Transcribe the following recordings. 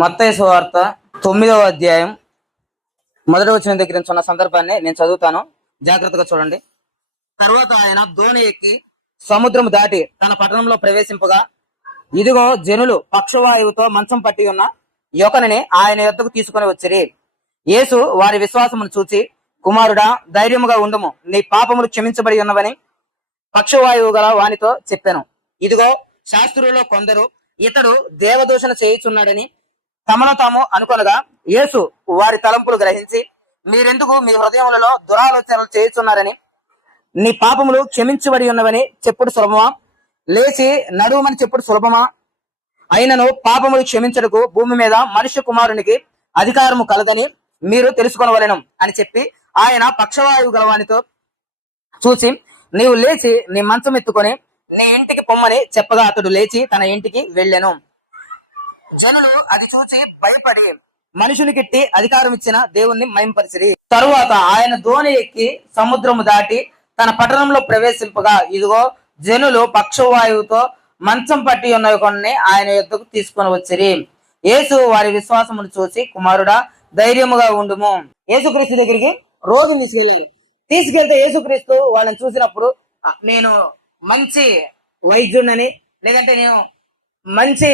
మత్తయి వార్త తొమ్మిదవ అధ్యాయం. మొదటి వచ్చిన దగ్గర నుంచి ఉన్న సందర్భాన్ని నేను చదువుతాను. జాగ్రత్తగా చూడండి. తర్వాత ఆయన ధోని ఎక్కి సముద్రం దాటి తన పట్టణంలో ప్రవేశింపగా ఇదిగో జనులు పక్షవాయువుతో మంచం పట్టి ఉన్న యొకనిని ఆయన యొద్దకు తీసుకొని వచ్చిరి. యేసు వారి విశ్వాసమును చూచి కుమారుడా ధైర్యముగా ఉండము. నీ పాపములు క్షమించబడి ఉన్నవని పక్షవాయువు గల వానితో చెప్పాను. ఇదిగో శాస్త్రుల్లో కొందరు ఇతడు దేవదూషణ చేయుచున్నాడని తమను తాము అనుకొనగా యేసు వారి తలంపులు గ్రహించి మీరెందుకు మీ హృదయములలో దురాలోచనలు చేయుచున్నారని నీ పాపములు క్షమించబడి ఉన్నవని చెప్పుడు సులభమా? లేచి నడువమని చెప్పుడు సులభమా? అయినను పాపములు క్షమించడకు భూమి మీద మనుష్య కుమారునికి అధికారము కలదని మీరు తెలుసుకొనవలెను అని చెప్పి ఆయన పక్షవాయువు గలవానితో చూసి నీవు లేచి నీ మంచం ఎత్తుకొని నీ ఇంటికి పొమ్మని చెప్పగా అతడు లేచి తన ఇంటికి వెళ్ళెను. జనులు అది చూసి భయపడి మనుషునికిట్టి అధికారం ఇచ్చిన దేవుణ్ణి మయంపరిచిరి తరువాత ఆయన దోణి ఎక్కి సముద్రము దాటి తన పట్టణంలో ప్రవేశింపగా ఇదిగో జనులు పక్షవాయువుతో మంచం పట్టి ఉన్న కొన్ని ఆయన యుద్ధకు తీసుకొని వచ్చిరి. యేసు వారి విశ్వాసమును చూసి కుమారుడా ధైర్యముగా ఉండుము. యేసుక్రీస్తు దగ్గరికి రోజు తీసుకెళ్ళాలి తీసుకెళ్తే యేసుక్రీస్తు వాళ్ళని చూసినప్పుడు నేను మంచి వైద్యుడినని లేదంటే నేను మంచి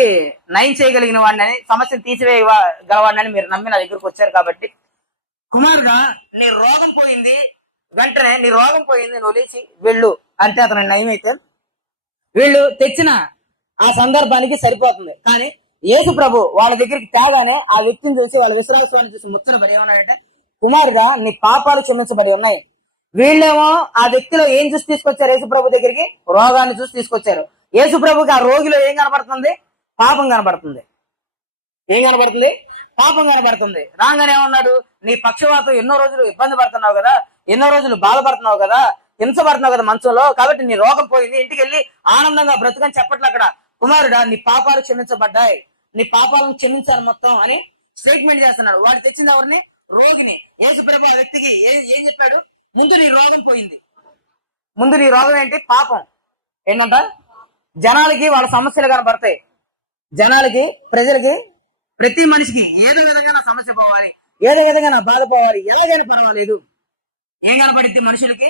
నయం చేయగలిగిన వాడిని సమస్యను తీసివేయగలవాడిని మీరు నమ్మి నా దగ్గరకు వచ్చారు కాబట్టి. కుమారుడా నీ రోగం పోయింది. వెంటనే నీ రోగం పోయింది నువ్వు లేచి వెళ్ళు అంటే అతను నయం అయితే వీళ్ళు తెచ్చిన ఆ సందర్భానికి సరిపోతుంది. కానీ యేసు ప్రభు వాళ్ళ దగ్గరికి తేగానే ఆ వ్యక్తిని చూసి వాళ్ళ విశ్వాసాన్ని చూసి ముచ్చిన పడి ఏమన్నాడంటే కుమారుగా నీ పాపాలు క్షమించబడి ఉన్నాయి. వీళ్ళేమో ఆ వ్యక్తిలో ఏం చూసి తీసుకొచ్చారు యేసు ప్రభు దగ్గరికి? రోగాన్ని చూసి తీసుకొచ్చారు. యేసుప్రభుకి ఆ రోగిలో ఏం కనబడుతుంది? పాపం కనబడుతుంది. ఏం కనబడుతుంది? పాపం కనబడుతుంది. రాగానే ఉన్నాడు నీ పక్షవాతం ఎన్నో రోజులు ఇబ్బంది పడుతున్నావు కదా ఎన్నో రోజులు బాధపడుతున్నావు కదా హింసపడుతున్నావు కదా మంచంలో కాబట్టి నీ రోగం పోయింది ఇంటికి వెళ్ళి ఆనందంగా బ్రతుకని చెప్పట్లు అక్కడ. కుమారుడా నీ పాపాలు క్షమించబడ్డాయి. నీ పాపాలను క్షమించాలి మొత్తం అని స్టేట్మెంట్ చేస్తున్నాడు. వాడు తెచ్చింది ఎవరిని? రోగిని. యేసు ప్రభు ఆ వ్యక్తికి ఏం చెప్పాడు? ముందు నీ రోగం పోయింది. ముందు నీ రోగం ఏంటి? పాపం. ఏంటంట? జనాలకి వాళ్ళ సమస్యలు కనబడతాయి జనాలకి ప్రజలకి ప్రతి మనిషికి ఏదో విధంగా నా సమస్య పోవాలి ఏదో విధంగా నా బాధ పోవాలి ఎలాగైనా పర్వాలేదు. ఏం కనపడితే మనుషులకి?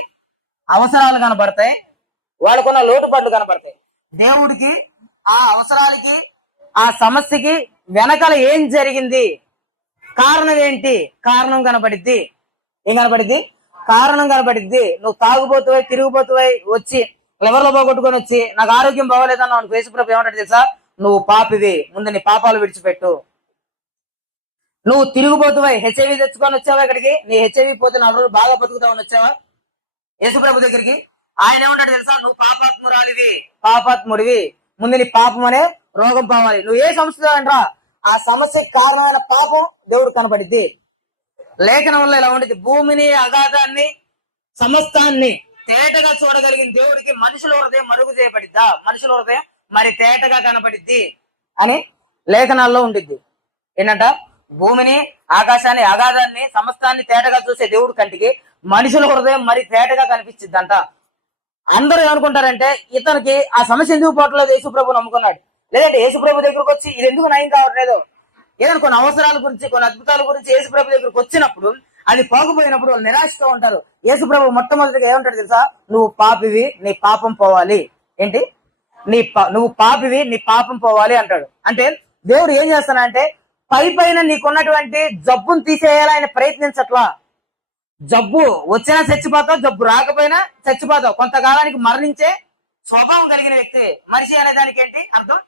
అవసరాలు కనబడతాయి వాళ్ళకున్న లోటుపాట్లు కనబడతాయి దేవుడికి ఆ అవసరాలకి ఆ సమస్యకి వెనకాల ఏం జరిగింది? కారణం ఏంటి? కారణం కనబడిద్ది ఏం కనబడిద్ది కారణం కనబడిద్ది నువ్వు తాగుబోతువై తిరిగిపోతువై వచ్చి లివర్లో పోగొట్టుకొని వచ్చి నాకు ఆరోగ్యం బాగోలేదన్నావు నువ్వు యేసుప్రభు ఏమంటాడు తెలుసా? నువ్వు పాపివి ముందు నీ పాపాలు విడిచిపెట్టు. నువ్వు తిరిగిపోతువై హెచ్ఐవి తెచ్చుకొని వచ్చావా ఇక్కడికి? నీ హెచ్ఐవి పోతే నాలుగు రోజులు బాగా బతుకుతావని వచ్చావా? యేసుప్రభు దగ్గరికి ఆయన ఏమంటాడు తెలుసా? నువ్వు పాపాత్మురాలివి పాపాత్ముడివి ముందు నీ పాపం అనే రోగం పోవాలి నువ్వు ఏ సమస్య అంటరా ఆ సమస్యకి కారణమైన పాపం దేవుడు కనబడిద్ది వల్ల ఇలా ఉండేది భూమిని అగాధాన్ని సమస్తాన్ని తేటగా చూడగలిగిన దేవుడికి మనుషుల హృదయం మరుగు చేయబడిద్దా? మనుషుల హృదయం మరి తేటగా కనబడిద్ది అని లేఖనాల్లో ఉండిద్ది. ఏంటంట? భూమిని ఆకాశాన్ని అగాధాన్ని సమస్తాన్ని తేటగా చూసే దేవుడి కంటికి మనుషుల హృదయం మరి తేటగా కనిపించిద్దంట అందరూ ఏమనుకుంటారంటే ఇతనికి ఆ సమస్య ఎందుకు పోవట్లేదు యేసుప్రభు నమ్ముకున్నాడు? లేదంటే యేసుప్రభు దగ్గరకు వచ్చి ఇది ఎందుకు నయం కావట్లేదు? ఏదైనా కొన్ని అవసరాల గురించి కొన్ని అద్భుతాల గురించి యేసుప్రభు దగ్గరకు వచ్చినప్పుడు అది పోకపోయినప్పుడు వాళ్ళు నిరాశగా ఉంటారు. యేసుప్రభు మొట్టమొదటిగా ఏమంటాడు తెలుసా? నువ్వు పాపివి నీ పాపం పోవాలి. ఏంటి? నీ నువ్వు పాపివి నీ పాపం పోవాలి అంటాడు. అంటే దేవుడు ఏం చేస్తానంటే పై పైన నీకున్నటువంటి జబ్బును తీసేయాలని ఆయన ప్రయత్నించట్లా. జబ్బు వచ్చినా చచ్చిపోతావు జబ్బు రాకపోయినా చచ్చిపోతావు. కొంతకాలానికి మరణించే స్వభావం కలిగిన వ్యక్తి. మనిషి అనే దానికి ఏంటి అర్థం?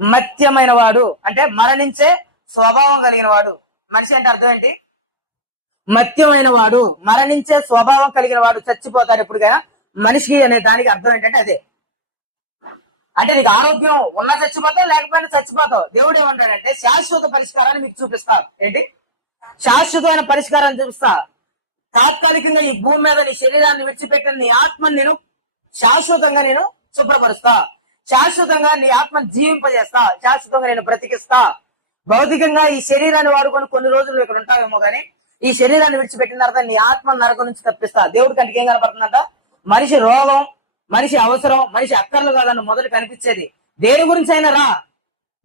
మత్యమైన వాడు అంటే మరణించే స్వభావం కలిగిన వాడు మనిషి అంటే అర్థం ఏంటి? మత్యమైన వాడు మరణించే స్వభావం కలిగిన వాడు చచ్చిపోతాడు ఎప్పుడుగా? మనిషి అనే దానికి అర్థం ఏంటంటే అదే. అంటే నీకు ఆరోగ్యం ఉన్నా చచ్చిపోతావు లేకపోయినా చచ్చిపోతావు. దేవుడు ఏమంటాడంటే శాశ్వత పరిష్కారాన్ని మీకు చూపిస్తా. ఏంటి? శాశ్వతమైన పరిష్కారాన్ని చూపిస్తా. తాత్కాలికంగా ఈ భూమి మీద నీ శరీరాన్ని విడిచిపెట్టిన నీ ఆత్మని నేను శాశ్వతంగా నేను శుభ్రపరుస్తా. శాశ్వతంగా నీ ఆత్మను జీవింపజేస్తా. శాశ్వతంగా నేను బ్రతికిస్తా. భౌతికంగా ఈ శరీరాన్ని వాడుకొని కొన్ని రోజులు ఇక్కడ ఉంటావేమో కానీ ఈ శరీరాన్ని విడిచిపెట్టిన తర్వాత నీ ఆత్మ నరకం నుంచి తప్పిస్తా. దేవుడి కంటికి ఏం కనపడుతుందంట? మనిషి రోగం మనిషి అవసరం మనిషి అక్కర్లు కాదని మొదట కనిపించేది. దేని గురించి అయినా రా.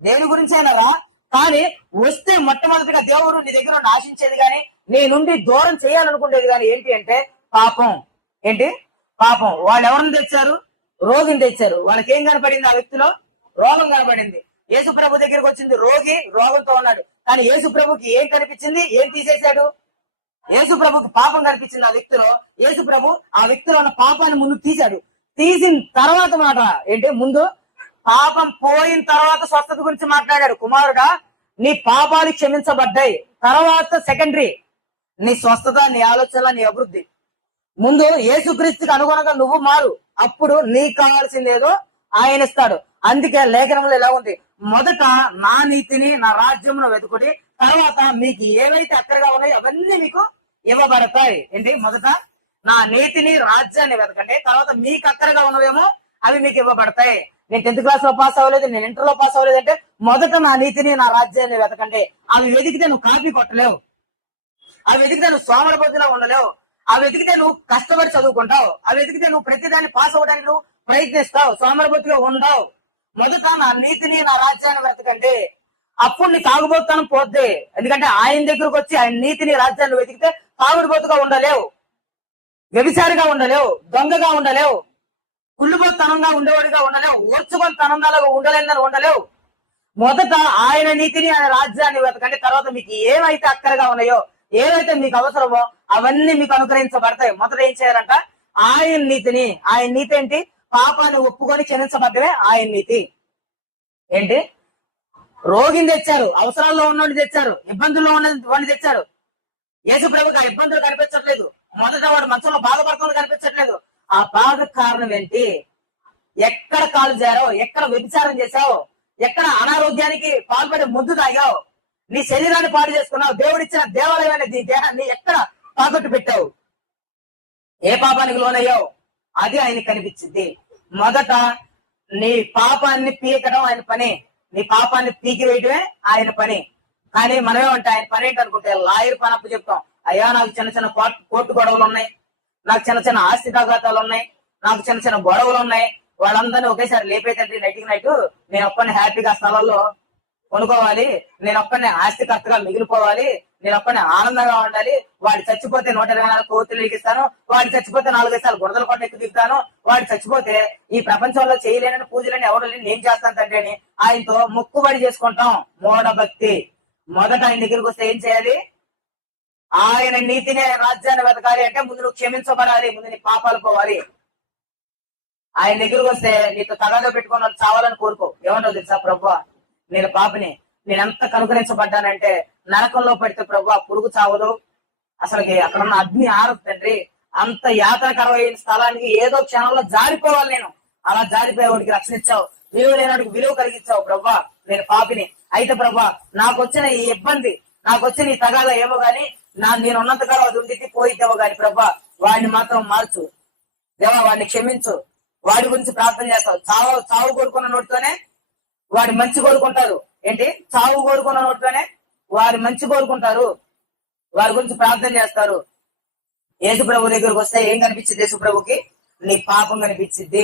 దేని గురించి అయినా రా. కానీ వస్తే మొట్టమొదటిగా దేవుడు నీ దగ్గర నుండి ఆశించేది కానీ నీ నుండి దూరం చేయాలనుకునేది కానీ ఏంటి అంటే పాపం. ఏంటి? పాపం. వాళ్ళు ఎవరిని తెచ్చారు? రోగిని తెచ్చారు. వాళ్ళకి ఏం కనపడింది ఆ వ్యక్తిలో? రోగం కనపడింది. యేసు ప్రభు దగ్గరికి వచ్చింది రోగి రోగంతో ఉన్నాడు. కానీ యేసు ప్రభుకి ఏం కనిపించింది? ఏం తీసేశాడు? యేసు ప్రభుకి పాపం కనిపించింది ఆ వ్యక్తిలో. యేసు ప్రభు ఆ వ్యక్తిలో ఉన్న పాపాన్ని ముందు తీశాడు. తీసిన తర్వాత మాట ఏంటి? ముందు పాపం పోయిన తర్వాత స్వస్థత గురించి మాట్లాడాడు. కుమారుడా నీ పాపాలు క్షమించబడ్డాయి. తర్వాత సెకండరీ నీ స్వస్థత నీ ఆలోచన నీ అభివృద్ధి. ముందు యేసుక్రీస్తుకి అనుగుణంగా నువ్వు మారు. అప్పుడు నీకు కావాల్సిందేదో ఆయన ఇస్తాడు. అందుకే లేఖనంలో ఎలా ఉంది. మొదట నా నీతిని నా రాజ్యమును వెతుకుడి తర్వాత మీకు ఏవైతే అక్కడగా ఉన్నాయో అవన్నీ మీకు ఇవ్వబడతాయి. ఏంటి? మొదట నా నీతిని రాజ్యాన్ని వెతకండి. తర్వాత మీకు అక్కడగా ఉన్నవేమో అవి మీకు ఇవ్వబడతాయి. నేను టెన్త్ క్లాస్లో పాస్ అవ్వలేదు నేను ఇంటర్లో పాస్ అవ్వలేదు అంటే మొదట నా నీతిని నా రాజ్యాన్ని వెతకండి. అవి వెతికితే నువ్వు కాపీ కొట్టలేవు. అవి వెతికితే నువ్వు సోమరబొద్దులో ఉండలేవు. అవి వెతికితే నువ్వు కష్టపడి చదువుకుంటావు. అవి వెతికితే నువ్వు ప్రతిదాన్ని పాస్ అవ్వడానికి నువ్వు ప్రయత్నిస్తావు. సోమరబొద్దులో ఉండవు. మొదట నా నీతిని నా రాజ్యాన్ని వెతకండి. అప్పుడు నీ తాగుబోతాను పోద్ది. ఎందుకంటే ఆయన దగ్గరకు వచ్చి ఆయన నీతిని రాజ్యాన్ని వెతికితే తాగుడుబోతుగా ఉండలేవు. వ్యభిచారిగా ఉండలేవు. దొంగగా ఉండలేవు. కుళ్ళుబోతనంగా ఉండేవాడిగా ఉండలేవు. ఓర్చుకొని తనందాలుగా ఉండలేదని ఉండలేవు. మొదట ఆయన నీతిని ఆయన రాజ్యాన్ని వెతకండి. తర్వాత మీకు ఏమైతే అక్కరగా ఉన్నాయో ఏవైతే మీకు అవసరమో అవన్నీ మీకు అనుగ్రహించబడతాయి. మొదట ఏం చేయాలంట? ఆయన నీతిని. ఆయన నీతి ఏంటి? పాపాన్ని ఒప్పుకొని క్షమించబడ్డమే ఆయన నీతి. ఏంటి? రోగిని తెచ్చారు. అవసరాల్లో ఉన్నోడిని తెచ్చారు. ఇబ్బందుల్లో ఉన్న వాడిని తెచ్చారు. యేసు ప్రభుకి ఆ ఇబ్బందులు కనిపించట్లేదు. మొదట వాడు మంచంలో బాధపడుతుంది కనిపించట్లేదు. ఆ బాధ కారణం ఏంటి? ఎక్కడ కాలు చేరావు ఎక్కడ వ్యభిచారం చేశావు? ఎక్కడ అనారోగ్యానికి పాల్పడి ముద్దు తాగావు? నీ శరీరాన్ని పాడు చేసుకున్నావు. దేవుడిచ్చిన దేవాలయం నీ దేహాన్ని ఎక్కడ తాకట్టు పెట్టావు? ఏ పాపానికి లోనయ్యావు? అది ఆయన కనిపించింది. మొదట నీ పాపాన్ని పీకడం ఆయన పని. నీ పాపాన్ని పీకి వేయటమే ఆయన పని. కానీ మనమే ఉంటాయి ఆయన పని ఏంటనుకుంటే లాయర్ పని అప్పు చెప్తాం. అయ్యా నాకు చిన్న చిన్న కోర్టు కోర్టు గొడవలు ఉన్నాయి. నాకు చిన్న చిన్న ఆస్తి తగాదాలు ఉన్నాయి. నాకు చిన్న చిన్న గొడవలు ఉన్నాయి. వాళ్ళందరినీ ఒకేసారి లేపేతంటే నైట్కి నైట్ నేను ఒక్కడిని హ్యాపీగా స్థలంలో కొనుక్కోవాలి. నేను ఒక్కడిని ఆస్తికర్తగా మిగిలిపోవాలి. నేను ఒక్కడిని ఆనందంగా ఉండాలి. వాడు చచ్చిపోతే నూట ఇరవై నాలుగు కోతులు ఎక్కిస్తాను వాడు చచ్చిపోతే నాలుగైదు సార్లు గుడదలు కొట్ట ఎక్కువ దిగుతాను. వాడు చచ్చిపోతే ఈ ప్రపంచంలో చేయలేనని పూజలని ఎవరు లేని నేను చేస్తాను తండ్రి అని ఆయనతో మొక్కుబడి చేసుకుంటాం. మూఢభక్తి మొదట ఆయన దగ్గరికి వస్తే ఏం చేయాలి? ఆయన నీతిని ఆయన రాజ్యాన్ని వెతకాలి అంటే ముందు నువ్వు క్షమించబడాలి ముందు నీ పాపాలు పోవాలి. ఆయన దగ్గరకు వస్తే నీతో తగాదో పెట్టుకున్న చావాలని కోరుకో. ఏమన్నా తెలుసా ప్రభు? నేను పాపిని. నేను ఎంత కనుకరించబడ్డానంటే నరకంలో పడితే ప్రభు పురుగు చావదు. అసలుకి అక్కడ ఉన్న అగ్ని ఆరదు తండ్రి. అంత యాత్రకరమైన స్థలానికి ఏదో క్షణంలో జారిపోవాలి నేను. అలా జారిపోయేవాడికి రక్షణ ఇచ్చావు. నీవు లేనివాడికి విలువ కలిగించావు ప్రభా. నేను పాపిని. అయితే ప్రభా నాకు వచ్చిన ఈ ఇబ్బంది నాకు వచ్చిన ఈ తగాద ఏమో గాని నా నేను ఉన్నంత కాలం అది ఉండిద్ది పోయిద్దేమో గాని ప్రభా వాడిని మాత్రం మార్చు. దేవా వాడిని క్షమించు. వాడి గురించి ప్రార్థన చేస్తావు. చావు చావు కోరుకున్న నోటితోనే వాడు మంచి కోరుకుంటారు. ఏంటి? చావు కోరుకున్న నోటితోనే వారి మంచి కోరుకుంటారు. వారి గురించి ప్రార్థన చేస్తారు. యేసు ప్రభు దగ్గరకు వస్తే ఏం కనిపించింది యేసు ప్రభుకి నీ పాపం కనిపించింది.